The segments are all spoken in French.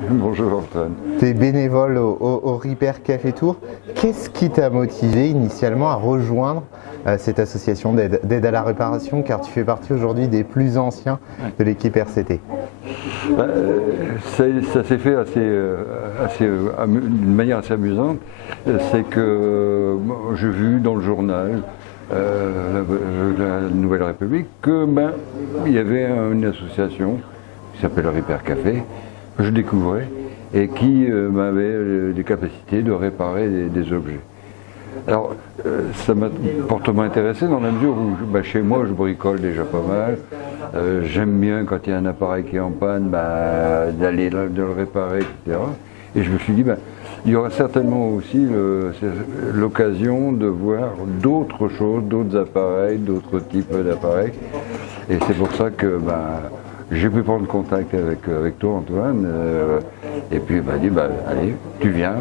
Bonjour Antoine. Tu es bénévole au Repair Café Tour. Qu'est-ce qui t'a motivé initialement à rejoindre cette association d'aide à la réparation, car tu fais partie aujourd'hui des plus anciens de l'équipe RCT? Ça s'est fait d'une manière assez amusante. C'est que j'ai vu dans le journal la Nouvelle République que il y avait une association qui s'appelle Repair Café, que je découvrais et qui avait des capacités de réparer des objets. Alors, ça m'a fortement intéressé dans la mesure où chez moi je bricole déjà pas mal. J'aime bien quand il y a un appareil qui est en panne, d'aller de le réparer, etc. Et je me suis dit, il y aura certainement aussi l'occasion de voir d'autres choses, d'autres appareils, d'autres types d'appareils. Et c'est pour ça que j'ai pu prendre contact avec toi, Antoine, et puis il m'a dit, allez, tu viens.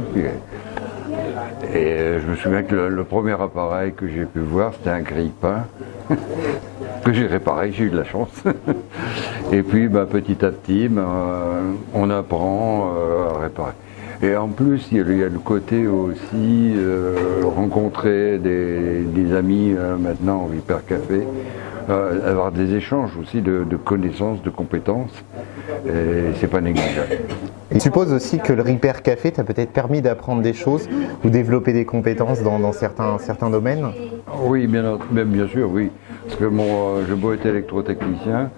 Et je me souviens que le premier appareil que j'ai pu voir, c'était un grille-pain que j'ai réparé, j'ai eu de la chance. Et puis petit à petit, on apprend à réparer. Et en plus, il y a le côté aussi rencontrer des amis maintenant au Repair Café, avoir des échanges aussi de connaissances, de compétences, et c'est pas négligeable. Et je suppose aussi que le Repair Café t'a peut-être permis d'apprendre des choses ou développer des compétences dans certains domaines? Oui, bien sûr, oui. Parce que j'ai beau être électrotechnicien,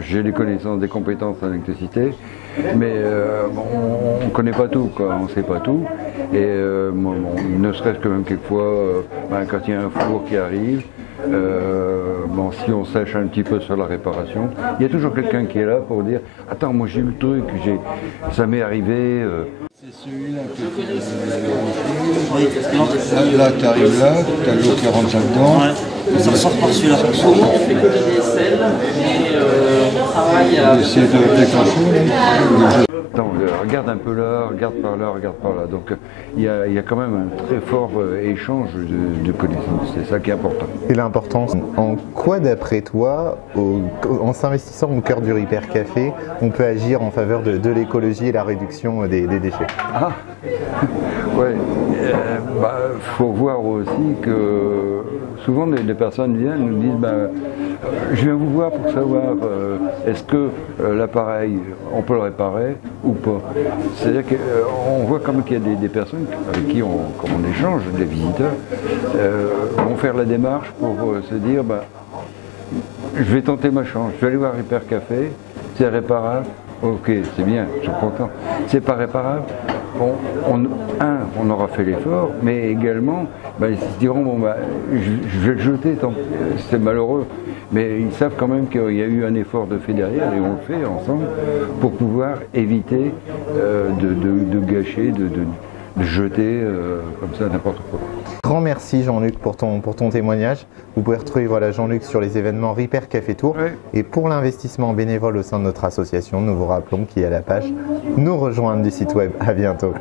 j'ai des connaissances, des compétences en électricité, mais on ne connaît pas tout, on ne sait pas tout. Et ne serait-ce que même quelquefois, quand il y a un four qui arrive, si on sèche un petit peu sur la réparation, il y a toujours quelqu'un qui est là pour dire « Attends, moi j'ai eu le truc, ça m'est arrivé. C'est celui-là que là, tu arrives là, tu as l'eau qui rentre là-dedans. Ouais. Ça ressort par celui-là. Souvent, on fait que de DSL, mais on travaille à... Essayer de déclencher. Attends, regarde un peu là, regarde par là, regarde par là. Donc il y a quand même un très fort échange de connaissances. C'est ça qui est important. Et l'importance, en quoi d'après toi, en s'investissant au cœur du Repair Café, on peut agir en faveur de l'écologie et la réduction des déchets? Ah, ouais. Faut voir aussi que souvent des personnes viennent nous disent je viens vous voir pour savoir est-ce que l'appareil, on peut le réparer ou pas. C'est-à-dire qu'on voit quand même qu'il y a des personnes avec qui on échange, des visiteurs, vont faire la démarche pour se dire je vais tenter ma chance, je vais aller voir Repair Café, c'est réparable. Ok, c'est bien, je suis content. C'est pas réparable. Bon, on aura fait l'effort, mais également, ils se diront je vais le jeter, c'est malheureux. Mais ils savent quand même qu'il y a eu un effort de fait derrière et on le fait ensemble pour pouvoir éviter de gâcher, de jeter comme ça n'importe quoi. Grand merci Jean-Luc pour ton témoignage. Vous pouvez retrouver Jean-Luc sur les événements Repair Café Tour. Ouais. Et pour l'investissement bénévole au sein de notre association, nous vous rappelons qu'il y a la page Nous rejoindre du site web. À bientôt.